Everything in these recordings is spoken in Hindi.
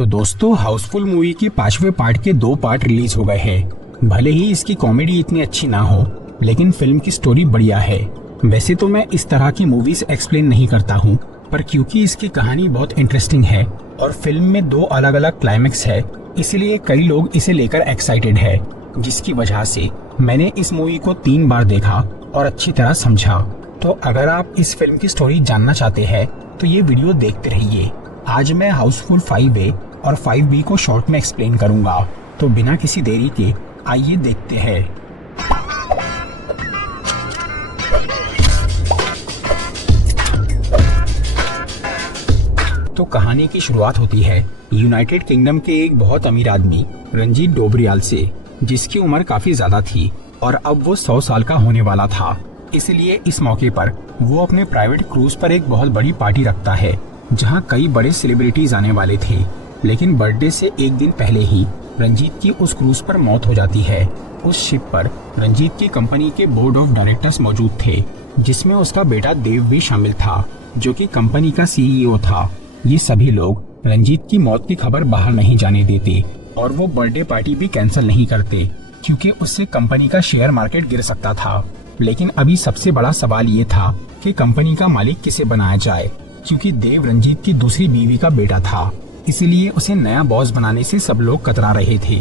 तो दोस्तों, हाउसफुल मूवी के 5वें पार्ट के 2 पार्ट रिलीज हो गए हैं। भले ही इसकी कॉमेडी इतनी अच्छी ना हो, लेकिन फिल्म की स्टोरी बढ़िया है। वैसे तो मैं इस तरह की मूवीज एक्सप्लेन नहीं करता हूँ, पर क्योंकि इसकी कहानी बहुत इंटरेस्टिंग है और फिल्म में 2 अलग अलग क्लाइमेक्स है, इसलिए कई लोग इसे लेकर एक्साइटेड है, जिसकी वजह से मैंने इस मूवी को 3 बार देखा और अच्छी तरह समझा। तो अगर आप इस फिल्म की स्टोरी जानना चाहते हैं तो ये वीडियो देखते रहिए। आज मैं हाउसफुल 5A और 5B को शॉर्ट में एक्सप्लेन करूंगा। तो बिना किसी देरी के आइए देखते हैं। तो कहानी की शुरुआत होती है यूनाइटेड किंगडम के एक बहुत अमीर आदमी रंजीत डोबरियाल से, जिसकी उम्र काफी ज्यादा थी और अब वो 100 साल का होने वाला था। इसलिए इस मौके पर वो अपने प्राइवेट क्रूज पर एक बहुत बड़ी पार्टी रखता है, जहां कई बड़े सेलिब्रिटीज आने वाले थे। लेकिन बर्थडे से एक दिन पहले ही रंजीत की उस क्रूज पर मौत हो जाती है। उस शिप पर रंजीत की कंपनी के बोर्ड ऑफ डायरेक्टर्स मौजूद थे, जिसमें उसका बेटा देव भी शामिल था, जो कि कंपनी का CEO था। ये सभी लोग रंजीत की मौत की खबर बाहर नहीं जाने देते और वो बर्थडे पार्टी भी कैंसिल नहीं करते, क्योंकि उससे कंपनी का शेयर मार्केट गिर सकता था। लेकिन अभी सबसे बड़ा सवाल ये था कि कंपनी का मालिक किसे बनाया जाए, क्योंकि देव रंजीत की दूसरी बीवी का बेटा था। इसलिए उसे नया बॉस बनाने से सब लोग कतरा रहे थे।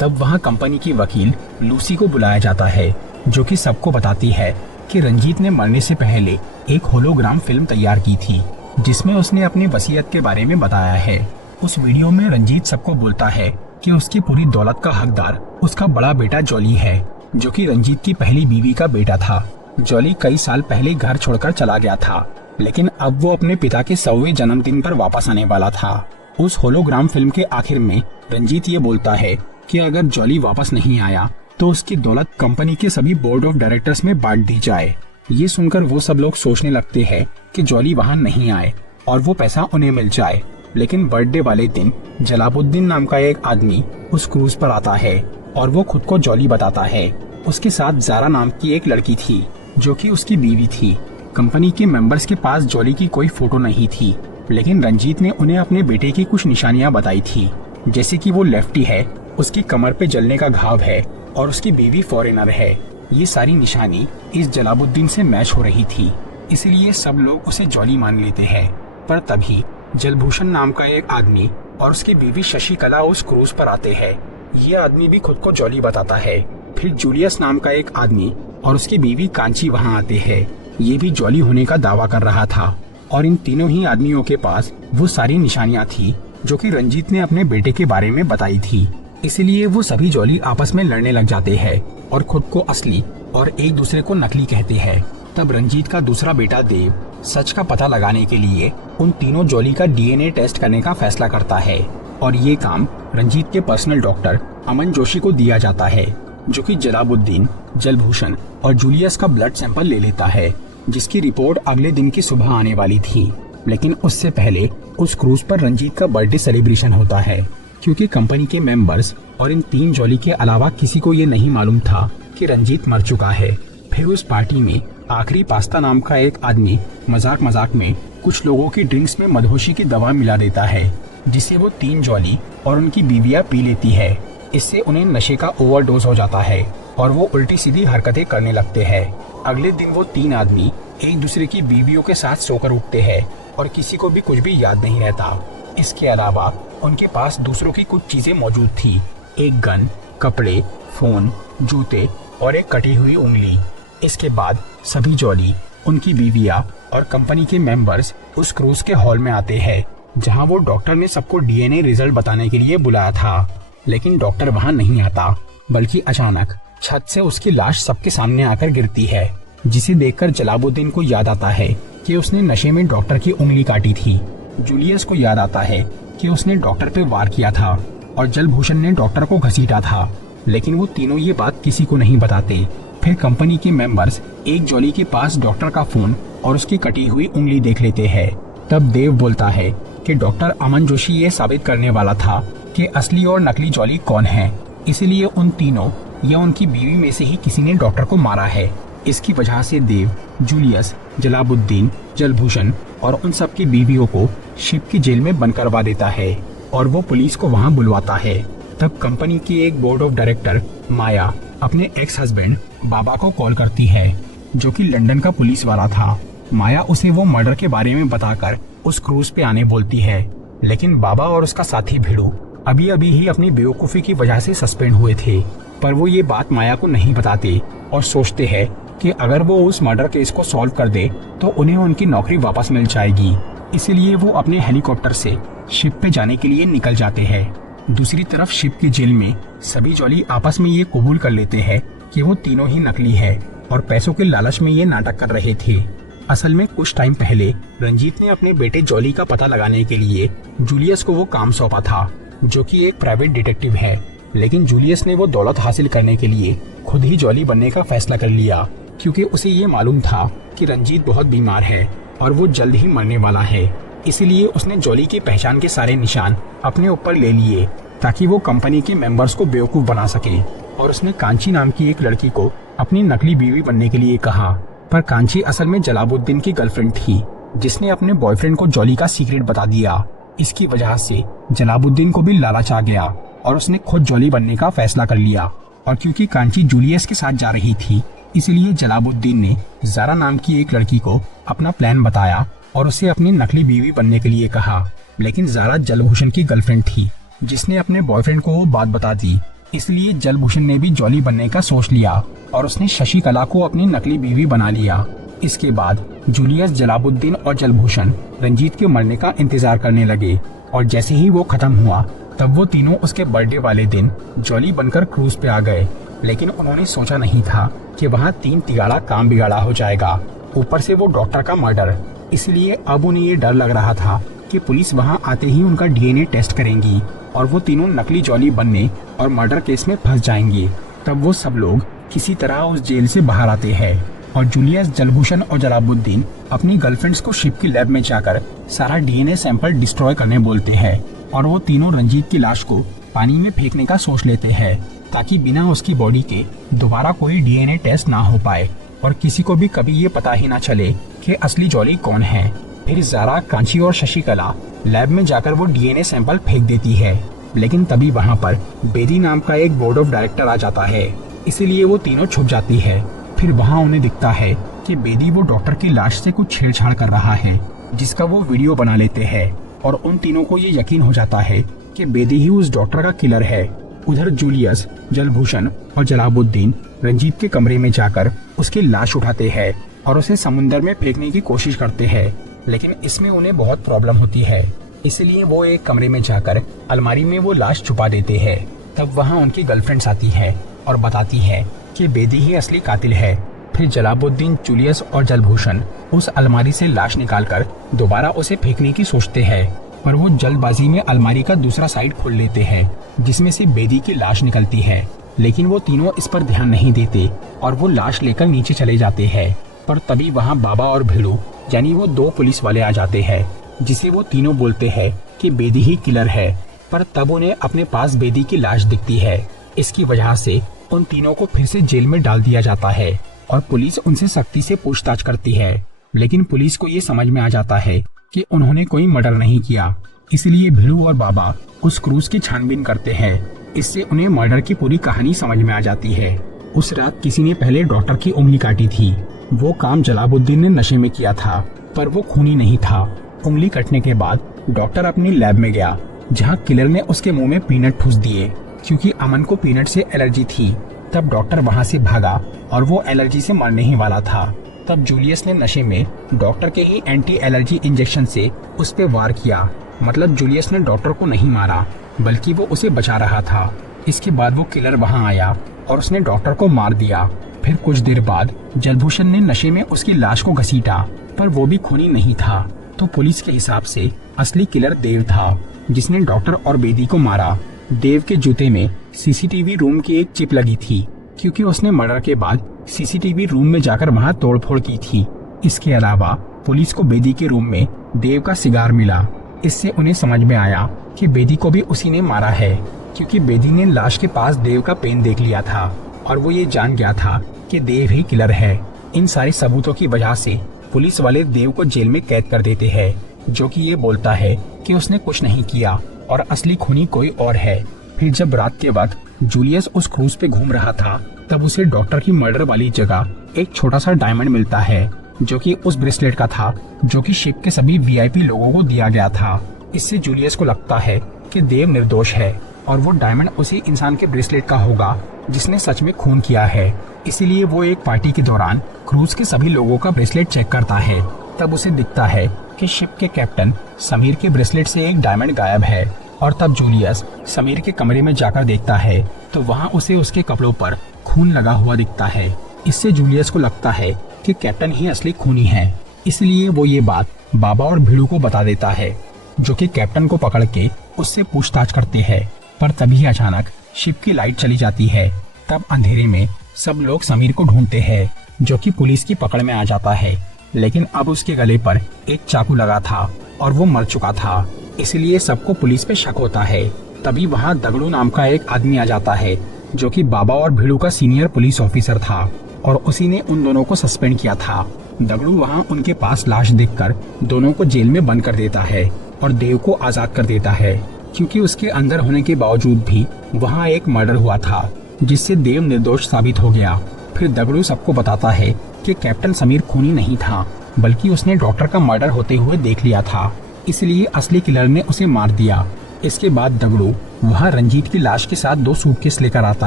तब वहाँ कंपनी की वकील लूसी को बुलाया जाता है, जो कि सबको बताती है कि रंजीत ने मरने से पहले एक होलोग्राम फिल्म तैयार की थी, जिसमें उसने अपनी वसीयत के बारे में बताया है। उस वीडियो में रंजीत सबको बोलता है कि उसकी पूरी दौलत का हकदार उसका बड़ा बेटा जॉली है, जो कि रंजीत की पहली बीवी का बेटा था। जॉली कई साल पहले घर छोड़कर चला गया था, लेकिन अब वो अपने पिता के 100वें जन्मदिन पर वापस आने वाला था। उस होलोग्राम फिल्म के आखिर में रंजीत ये बोलता है कि अगर जॉली वापस नहीं आया तो उसकी दौलत कंपनी के सभी बोर्ड ऑफ डायरेक्टर्स में बांट दी जाए। ये सुनकर वो सब लोग सोचने लगते हैं कि जॉली वहाँ नहीं आए और वो पैसा उन्हें मिल जाए। लेकिन बर्थडे वाले दिन जलाबुद्दीन नाम का एक आदमी उस क्रूज पर आता है और वो खुद को जॉली बताता है। उसके साथ ज़ारा नाम की एक लड़की थी, जो कि उसकी बीवी थी। कंपनी के मेंबर्स के पास जॉली की कोई फोटो नहीं थी, लेकिन रंजीत ने उन्हें अपने बेटे की कुछ निशानियां बताई थी, जैसे कि वो लेफ्टी है, उसकी कमर पे जलने का घाव है और उसकी बीवी फॉरेनर है। ये सारी निशानी इस जलाबुद्दीन से मैच हो रही थी, इसलिए सब लोग उसे जॉली मान लेते हैं। पर तभी जलभूषण नाम का एक आदमी और उसकी बीवी शशिकला उस क्रूज पर आते हैं। ये आदमी भी खुद को जॉली बताता है। फिर जूलियस नाम का एक आदमी और उसकी बीवी कांची वहाँ आते हैं। ये भी जॉली होने का दावा कर रहा था और इन तीनों ही आदमियों के पास वो सारी निशानियां थी जो कि रंजीत ने अपने बेटे के बारे में बताई थी। इसलिए वो सभी जॉली आपस में लड़ने लग जाते हैं और खुद को असली और एक दूसरे को नकली कहते हैं। तब रंजीत का दूसरा बेटा देव सच का पता लगाने के लिए उन तीनों जॉली का DNA टेस्ट करने का फैसला करता है और ये काम रंजीत के पर्सनल डॉक्टर अमन जोशी को दिया जाता है, जो कि जलाबुद्दीन, जलभूषण और जूलियस का ब्लड सैंपल ले लेता है, जिसकी रिपोर्ट अगले दिन की सुबह आने वाली थी। लेकिन उससे पहले उस क्रूज पर रंजीत का बर्थडे सेलिब्रेशन होता है, क्योंकि कंपनी के मेंबर्स और इन 3 जॉली के अलावा किसी को ये नहीं मालूम था कि रंजीत मर चुका है। फिर उस पार्टी में आखिरी पास्ता नाम का एक आदमी मजाक मजाक में कुछ लोगों की ड्रिंक्स में मधोशी की दवा मिला देता है, जिसे वो 3 जॉली और उनकी बीवियां पी लेती है। इससे उन्हें नशे का ओवरडोज हो जाता है और वो उल्टी सीधी हरकतें करने लगते हैं। अगले दिन वो 3 आदमी एक दूसरे की बीवियों के साथ सोकर उठते हैं और किसी को भी कुछ भी याद नहीं रहता। इसके अलावा उनके पास दूसरों की कुछ चीजें मौजूद थी, एक गन, कपड़े, फोन, जूते और एक कटी हुई उंगली। इसके बाद सभी जॉली, उनकी बीवियां और कंपनी के मेंबर्स उस क्रूज के हॉल में आते हैं, जहां वो डॉक्टर ने सबको DNA रिजल्ट बताने के लिए बुलाया था। लेकिन डॉक्टर वहां नहीं आता, बल्कि अचानक छत से उसकी लाश सबके सामने आकर गिरती है, जिसे देखकर जलाबुद्दीन को याद आता है कि उसने नशे में डॉक्टर की उंगली काटी थी। जूलियस को याद आता है कि उसने डॉक्टर पे वार किया था और जलभूषण ने डॉक्टर को घसीटा था, लेकिन वो तीनों ये बात किसी को नहीं बताते। फिर कंपनी के मेंबर्स एक जॉली के पास डॉक्टर का फोन और उसकी कटी हुई उंगली देख लेते हैं। तब देव बोलता है कि डॉक्टर अमन जोशी ये साबित करने वाला था कि असली और नकली जॉली कौन है, इसलिए उन तीनों या उनकी बीवी में से ही किसी ने डॉक्टर को मारा है। इसकी वजह से देव, जूलियस, जलाबुद्दीन, जलभूषण और उन सब की बीवियों को शिप की जेल में बंद करवा देता है और वो पुलिस को वहाँ बुलवाता है। तब कंपनी की एक बोर्ड ऑफ डायरेक्टर माया अपने एक्स हस्बैंड बाबा को कॉल करती है, जो कि लंदन का पुलिस वाला था। माया उसे वो मर्डर के बारे में बताकर उस क्रूज पे आने बोलती है, लेकिन बाबा और उसका साथी भिड़ू अभी अभी ही अपनी बेवकूफ़ी की वजह से सस्पेंड हुए थे। पर वो ये बात माया को नहीं बताते और सोचते हैं कि अगर वो उस मर्डर केस को सॉल्व कर दे तो उन्हें उनकी नौकरी वापस मिल जाएगी। इसीलिए वो अपने हेलीकॉप्टर से शिप पे जाने के लिए निकल जाते हैं। दूसरी तरफ शिप की जेल में सभी जॉली आपस में ये कबूल कर लेते हैं कि वो तीनों ही नकली है और पैसों के लालच में ये नाटक कर रहे थे। असल में कुछ टाइम पहले रंजीत ने अपने बेटे जॉली का पता लगाने के लिए जूलियस को वो काम सौंपा था, जो कि एक प्राइवेट डिटेक्टिव है। लेकिन जूलियस ने वो दौलत हासिल करने के लिए खुद ही जॉली बनने का फैसला कर लिया, क्योंकि उसे ये मालूम था कि रंजीत बहुत बीमार है और वो जल्द ही मरने वाला है। इसीलिए उसने जॉली की पहचान के सारे निशान अपने ऊपर ले लिए ताकि वो कंपनी के मेंबर्स को बेवकूफ बना सके। और उसने कांची नाम की एक लड़की को अपनी नकली बीवी बनने के लिए कहा। पर कांची असल में जलालुद्दीन की गर्लफ्रेंड थी, जिसने अपने बॉयफ्रेंड को जॉली का सीक्रेट बता दिया। इसकी वजह से जलालुद्दीन को भी लालच आ गया और उसने खुद जॉली बनने का फैसला कर लिया। और क्योंकि कांची जूलियस के साथ जा रही थी, इसलिए जलालुद्दीन ने ज़ारा नाम की एक लड़की को अपना प्लान बताया और उसे अपनी नकली बीवी बनने के लिए कहा। लेकिन ज़ारा जलभूषण की गर्लफ्रेंड थी, जिसने अपने बॉयफ्रेंड को वो बात बता दी। इसलिए जलभूषण ने भी जॉली बनने का सोच लिया और उसने शशिकला को अपनी नकली बीवी बना लिया। इसके बाद जूलियस, जलालुद्दीन और जलभूषण रंजीत के मरने का इंतजार करने लगे। और जैसे ही वो खत्म हुआ, तब वो तीनों उसके बर्थडे वाले दिन जॉली बनकर क्रूज पे आ गए। लेकिन उन्होंने सोचा नहीं था कि वहाँ 3 तिगाड़ा काम बिगाड़ा हो जाएगा, ऊपर से वो डॉक्टर का मर्डर। इसलिए अब उन्हें ये डर लग रहा था कि पुलिस वहाँ आते ही उनका डीएनए टेस्ट करेंगी और वो तीनों नकली जॉली बनने और मर्डर केस में फंस जाएंगे। तब वो सब लोग किसी तरह उस जेल से बाहर आते हैं और जूलियस, जलभूषण और जलालुद्दीन अपनी गर्लफ्रेंड्स को शिप की लैब में जाकर सारा डीएनए सैंपल डिस्ट्रॉय करने बोलते हैं। और वो तीनों रंजीत की लाश को पानी में फेंकने का सोच लेते हैं, ताकि बिना उसकी बॉडी के दोबारा कोई डीएनए टेस्ट ना हो पाए और किसी को भी कभी ये पता ही ना चले कि असली जॉली कौन है। फिर ज़ारा, कांची और शशिकला लैब में जाकर वो डीएनए सैंपल फेंक देती है। लेकिन तभी वहाँ पर बेदी नाम का एक बोर्ड ऑफ डायरेक्टर आ जाता है, इसीलिए वो तीनों छुप जाती है। फिर वहाँ उन्हें दिखता है कि बेदी वो डॉक्टर की लाश से कुछ छेड़छाड़ कर रहा है, जिसका वो वीडियो बना लेते हैं। और उन तीनों को ये यकीन हो जाता है कि बेदी ही उस डॉक्टर का किलर है। उधर जूलियस, जलभूषण और जलालुद्दीन रंजीत के कमरे में जाकर उसकी लाश उठाते हैं और उसे समुंदर में फेंकने की कोशिश करते हैं। लेकिन इसमें उन्हें बहुत प्रॉब्लम होती है, इसलिए वो एक कमरे में जाकर अलमारी में वो लाश छुपा देते हैं। तब वहाँ उनकी गर्लफ्रेंड्स आती है और बताती है कि बेदी ही असली कातिल है। फिर जलालुद्दीन, जूलियस और जलभूषण उस अलमारी से लाश निकालकर दोबारा उसे फेंकने की सोचते हैं, पर वो जल्दबाजी में अलमारी का दूसरा साइड खोल लेते हैं, जिसमें से बेदी की लाश निकलती है। लेकिन वो तीनों इस पर ध्यान नहीं देते और वो लाश लेकर नीचे चले जाते हैं। पर तभी वहाँ बाबा और भिड़ू यानी वो 2 पुलिस वाले आ जाते हैं, जिसे वो तीनों बोलते हैं कि बेदी ही किलर है। पर तब उन्हें अपने पास बेदी की लाश दिखती है। इसकी वजह से उन तीनों को फिर से जेल में डाल दिया जाता है और पुलिस उनसे सख्ती से पूछताछ करती है। लेकिन पुलिस को ये समझ में आ जाता है कि उन्होंने कोई मर्डर नहीं किया, इसलिए भिड़ू और बाबा उस क्रूज की छानबीन करते हैं। इससे उन्हें मर्डर की पूरी कहानी समझ में आ जाती है। उस रात किसी ने पहले डॉक्टर की उंगली काटी थी। वो काम जलालुद्दीन ने नशे में किया था, पर वो खूनी नहीं था। उंगली कटने के बाद डॉक्टर अपनी लैब में गया, जहाँ किलर ने उसके मुंह में पीनट ठूस दिए, क्योंकि अमन को पीनट से एलर्जी थी। तब डॉक्टर वहाँ से भागा और वो एलर्जी से मरने ही वाला था। तब जूलियस ने नशे में डॉक्टर के ही एंटी एलर्जी इंजेक्शन से उस पे वार किया। मतलब जूलियस ने डॉक्टर को नहीं मारा, बल्कि वो उसे बचा रहा था। इसके बाद वो किलर वहाँ आया और उसने डॉक्टर को मार दिया। फिर कुछ देर बाद जलभूषण ने नशे में उसकी लाश को घसीटा, पर वो भी खूनी नहीं था। तो पुलिस के हिसाब से असली किलर देव था, जिसने डॉक्टर और बेदी को मारा। देव के जूते में सीसीटीवी रूम की एक चिप लगी थी, क्योंकि उसने मर्डर के बाद सीसीटीवी रूम में जाकर वहां तोड़फोड़ की थी। इसके अलावा पुलिस को बेदी के रूम में देव का सिगार मिला। इससे उन्हें समझ में आया कि बेदी को भी उसी ने मारा है, क्योंकि बेदी ने लाश के पास देव का पेन देख लिया था और वो ये जान गया था कि देव ही किलर है। इन सारे सबूतों की वजह से पुलिस वाले देव को जेल में कैद कर देते हैं, जो कि ये बोलता है कि उसने कुछ नहीं किया और असली खूनी कोई और है। फिर जब रात के वक्त जूलियस उस क्रूज पे घूम रहा था, तब उसे डॉक्टर की मर्डर वाली जगह एक छोटा सा डायमंड मिलता है, जो कि उस ब्रेसलेट का था, जो कि शिप के सभी वीआईपी लोगों को दिया गया था। इससे जूलियस को लगता है कि देव निर्दोष है और वो डायमंड उसी इंसान के ब्रेसलेट का होगा जिसने सच में खून किया है। इसीलिए वो एक पार्टी के दौरान क्रूज के सभी लोगों का ब्रेसलेट चेक करता है। तब उसे दिखता है कि शिप के कैप्टन समीर के ब्रेसलेट से एक डायमंड गायब है। और तब जूलियस समीर के कमरे में जाकर देखता है तो वहाँ उसे उसके कपड़ों पर खून लगा हुआ दिखता है। इससे जूलियस को लगता है कि कैप्टन ही असली खूनी है। इसलिए वो ये बात बाबा और भिड़ू को बता देता है, जो कि कैप्टन को पकड़ के उससे पूछताछ करते हैं। पर तभी अचानक शिप की लाइट चली जाती है। तब अंधेरे में सब लोग समीर को ढूंढते हैं, जो कि पुलिस की पकड़ में आ जाता है। लेकिन अब उसके गले पर एक चाकू लगा था और वो मर चुका था। इसलिए सबको पुलिस पे शक होता है। तभी वहाँ दगड़ू नाम का एक आदमी आ जाता है, जो कि बाबा और भिड़ू का सीनियर पुलिस ऑफिसर था और उसी ने उन दोनों को सस्पेंड किया था। दगड़ू वहाँ उनके पास लाश देखकर दोनों को जेल में बंद कर देता है और देव को आजाद कर देता है, क्योंकि उसके अंदर होने के बावजूद भी वहाँ एक मर्डर हुआ था, जिससे देव निर्दोष साबित हो गया। फिर दगड़ू सबको बताता है कि कैप्टन समीर खूनी नहीं था, बल्कि उसने डॉक्टर का मर्डर होते हुए देख लिया था, इसलिए असली किलर ने उसे मार दिया। इसके बाद दगड़ू वहाँ रंजीत की लाश के साथ 2 सूटकेस लेकर आता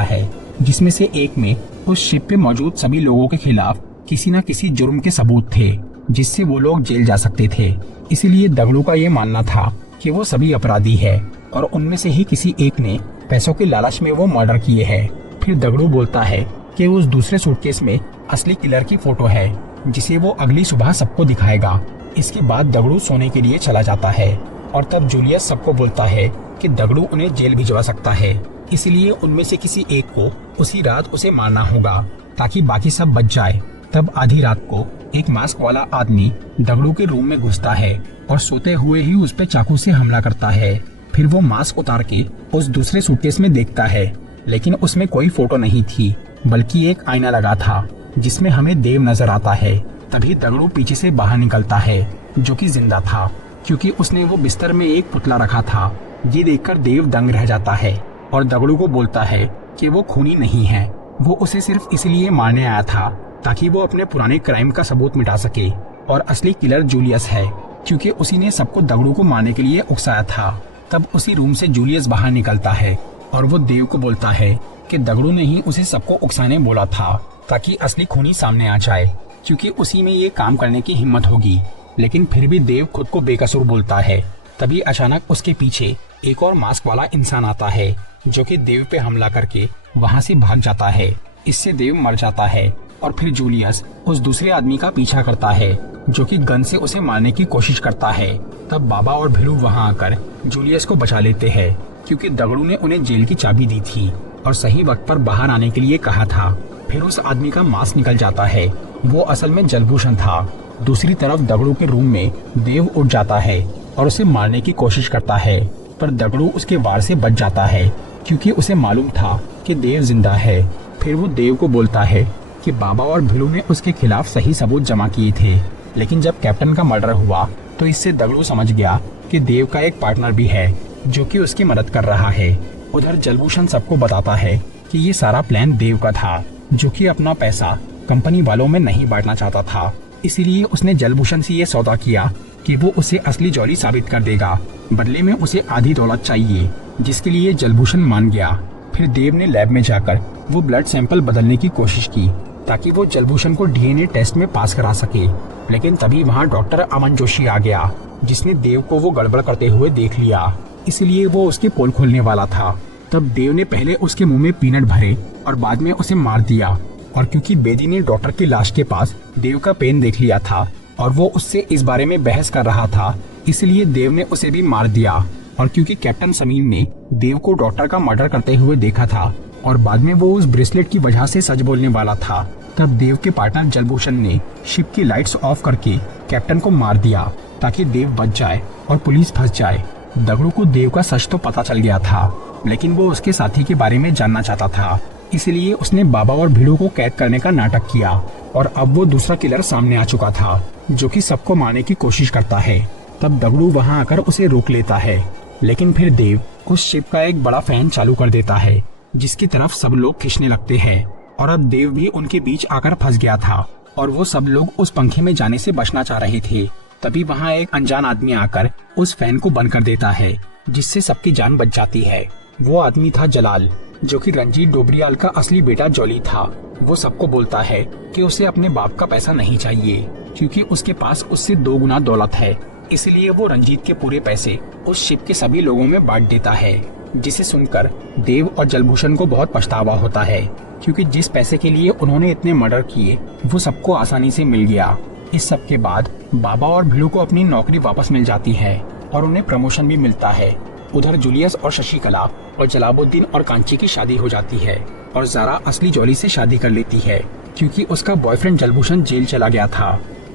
है, जिसमें से एक में उस शिप पे मौजूद सभी लोगों के खिलाफ किसी न किसी जुर्म के सबूत थे, जिससे वो लोग जेल जा सकते थे। इसीलिए दगड़ू का ये मानना था कि वो सभी अपराधी है और उनमें से ही किसी एक ने पैसों के लालच में वो मर्डर किए हैं। फिर दगड़ू बोलता है कि उस दूसरे सूटकेस में असली किलर की फोटो है, जिसे वो अगली सुबह सबको दिखाएगा। इसके बाद दगड़ू सोने के लिए चला जाता है और तब जूलियस सबको बोलता है कि दगड़ू उन्हें जेल भिजवा सकता है, इसलिए उनमें से किसी एक को उसी रात उसे मारना होगा ताकि बाकी सब बच जाए। तब आधी रात को एक मास्क वाला आदमी दगड़ू के रूम में घुसता है और सोते हुए ही उस पे चाकू से हमला करता है। फिर वो मास्क उतार के उस दूसरे सूटकेस में देखता है, लेकिन उसमें कोई फोटो नहीं थी, बल्कि एक आईना लगा था जिसमें हमें देव नजर आता है। तभी दगड़ू पीछे से बाहर निकलता है, जो कि जिंदा था, क्योंकि उसने वो बिस्तर में एक पुतला रखा था। ये देखकर देव दंग रह जाता है और दगड़ू को बोलता है कि वो खूनी नहीं है, वो उसे सिर्फ इसलिए मारने आया था ताकि वो अपने पुराने क्राइम का सबूत मिटा सके, और असली किलर जूलियस है, क्योंकि उसी ने सबको दगड़ू को मारने के लिए उकसाया था। तब उसी रूम से जूलियस बाहर निकलता है और वो देव को बोलता है कि दगड़ू ने ही उसे सबको उकसाने बोला था ताकि असली खूनी सामने आ जाए, क्योंकि उसी में ये काम करने की हिम्मत होगी। लेकिन फिर भी देव खुद को बेकसूर बोलता है। तभी अचानक उसके पीछे एक और मास्क वाला इंसान आता है, जो कि देव पे हमला करके वहाँ से भाग जाता है। इससे देव मर जाता है और फिर जूलियस उस दूसरे आदमी का पीछा करता है, जो कि गन से उसे मारने की कोशिश करता है। तब बाबा और भिड़ू वहाँ आकर जूलियस को बचा लेते हैं, क्योंकि दगड़ू ने उन्हें जेल की चाबी दी थी और सही वक्त पर बाहर आने के लिए कहा था। फिर उस आदमी का मास्क निकल जाता है, वो असल में जलभूषण था। दूसरी तरफ दगड़ू के रूम में देव उठ जाता है और उसे मारने की कोशिश करता है, पर दगड़ू उसके वार से बच जाता है, क्योंकि उसे मालूम था कि देव जिंदा है। फिर वो देव को बोलता है कि बाबा और भिड़ू ने उसके खिलाफ सही सबूत जमा किए थे, लेकिन जब कैप्टन का मर्डर हुआ तो इससे दगड़ू समझ गया कि देव का एक पार्टनर भी है, जो कि उसकी मदद कर रहा है। उधर जलभूषण सबको बताता है कि ये सारा प्लान देव का था, जो कि अपना पैसा कंपनी वालों में नहीं बांटना चाहता था। इसीलिए उसने जलभूषण से ये सौदा किया कि वो उसे असली जॉली साबित कर देगा, बदले में उसे आधी दौलत चाहिए, जिसके लिए जलभूषण मान गया। फिर देव ने लैब में जाकर वो ब्लड सैंपल बदलने की कोशिश की ताकि वो जलभूषण को डीएनए टेस्ट में पास करा सके, लेकिन तभी वहाँ डॉक्टर अमन जोशी आ गया, जिसने देव को वो गड़बड़ करते हुए देख लिया। इसलिए वो उसके पोल खोलने वाला था। तब देव ने पहले उसके मुंह में पीनट भरे और बाद में उसे मार दिया। और क्योंकि बेदी ने डॉक्टर की लाश के पास देव का पेन देख लिया था और वो उससे इस बारे में बहस कर रहा था, इसलिए देव ने उसे भी मार दिया। और क्योंकि कैप्टन समीर ने देव को डॉक्टर का मर्डर करते हुए देखा था और बाद में वो उस ब्रेसलेट की वजह से सच बोलने वाला था, तब देव के पार्टनर जलभूषण ने शिप की लाइट्स ऑफ करके कैप्टन को मार दिया ताकि देव बच जाए और पुलिस फंस जाए। दगड़ू को देव का सच तो पता चल गया था, लेकिन वो उसके साथी के बारे में जानना चाहता था, इसलिए उसने बाबा और भिड़ू को कैद करने का नाटक किया। और अब वो दूसरा किलर सामने आ चुका था, जो कि सबको मारने की कोशिश करता है। तब दगड़ू वहाँ आकर उसे रोक लेता है लेकिन फिर देव उस शिप का एक बड़ा फैन चालू कर देता है जिसकी तरफ सब लोग खींचने लगते हैं और अब देव भी उनके बीच आकर फंस गया था और वो सब लोग उस पंखे में जाने से बचना चाह रहे थे। तभी वहाँ एक अनजान आदमी आकर उस फैन को बंद कर देता है जिससे सबकी जान बच जाती है। वो आदमी था जलाल, जो कि रंजीत डोबरियाल का असली बेटा जॉली था। वो सबको बोलता है कि उसे अपने बाप का पैसा नहीं चाहिए क्योंकि उसके पास उससे 2 गुना दौलत है। इसलिए वो रंजीत के पूरे पैसे उस शिप के सभी लोगों में बांट देता है, जिसे सुनकर देव और जलभूषण को बहुत पछतावा होता है क्योंकि जिस पैसे के लिए उन्होंने इतने मर्डर किए वो सबको आसानी से मिल गया। इस सब के बाद बाबा और भिड़ू को अपनी नौकरी वापस मिल जाती है और उन्हें प्रमोशन भी मिलता है। उधर जूलियस और शशिकला और जलालुद्दीन और कांची की शादी हो जाती है और ज़ारा असली जॉली से शादी कर लेती है क्योंकि उसका बॉयफ्रेंड जलभूषण जेल चला गया था।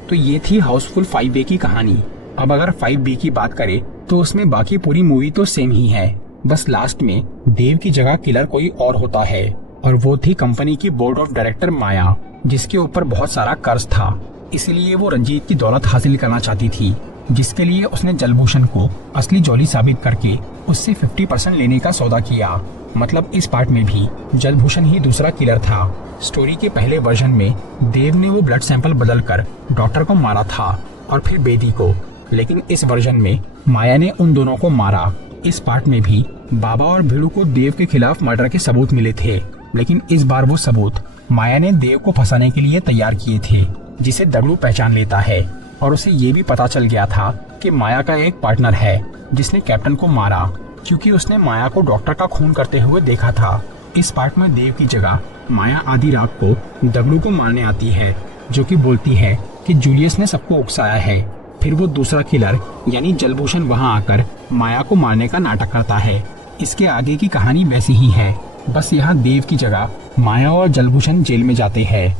तो ये थी हाउसफुल 5A की कहानी। अब अगर 5B की बात करें तो उसमें बाकी पूरी मूवी तो सेम ही है, बस लास्ट में देव की जगह किलर कोई और होता है और वो थी कंपनी की बोर्ड ऑफ डायरेक्टर माया, जिसके ऊपर बहुत सारा कर्ज था। इसलिए वो रंजीत की दौलत हासिल करना चाहती थी, जिसके लिए उसने जलभूषण को असली जॉली साबित करके उससे 50% लेने का सौदा किया। मतलब इस पार्ट में भी जलभूषण ही दूसरा किलर था। स्टोरी के पहले वर्जन में देव ने वो ब्लड सैंपल बदलकर डॉक्टर को मारा था और फिर बेदी को, लेकिन इस वर्जन में माया ने उन दोनों को मारा। इस पार्ट में भी बाबा और भिड़ू को देव के खिलाफ मर्डर के सबूत मिले थे, लेकिन इस बार वो सबूत माया ने देव को फंसाने के लिए तैयार किए थे, जिसे दगड़ू पहचान लेता है और उसे ये भी पता चल गया था कि माया का एक पार्टनर है जिसने कैप्टन को मारा क्योंकि उसने माया को डॉक्टर का खून करते हुए देखा था। इस पार्ट में देव की जगह माया आधी रात को दगड़ू को मारने आती है, जो कि बोलती है कि जूलियस ने सबको उकसाया है। फिर वो दूसरा किलर यानी जलभूषण वहां आकर माया को मारने का नाटक करता है। इसके आगे की कहानी वैसी ही है, बस यहाँ देव की जगह माया और जलभूषण जेल में जाते हैं।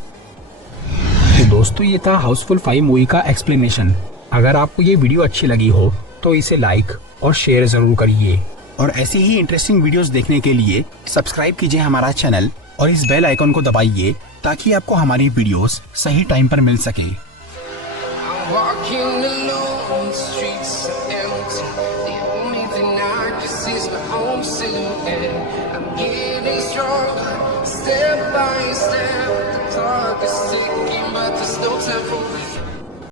तो दोस्तों ये था हाउसफुल 5 मूवी का एक्सप्लेनेशन। अगर आपको ये वीडियो अच्छी लगी हो तो इसे लाइक और शेयर जरूर करिए और ऐसी ही इंटरेस्टिंग वीडियोस देखने के लिए सब्सक्राइब कीजिए हमारा चैनल और इस बेल आइकन को दबाइए ताकि आपको हमारी वीडियोस सही टाइम पर मिल सके। Step by step, the clock is ticking, but there's no time for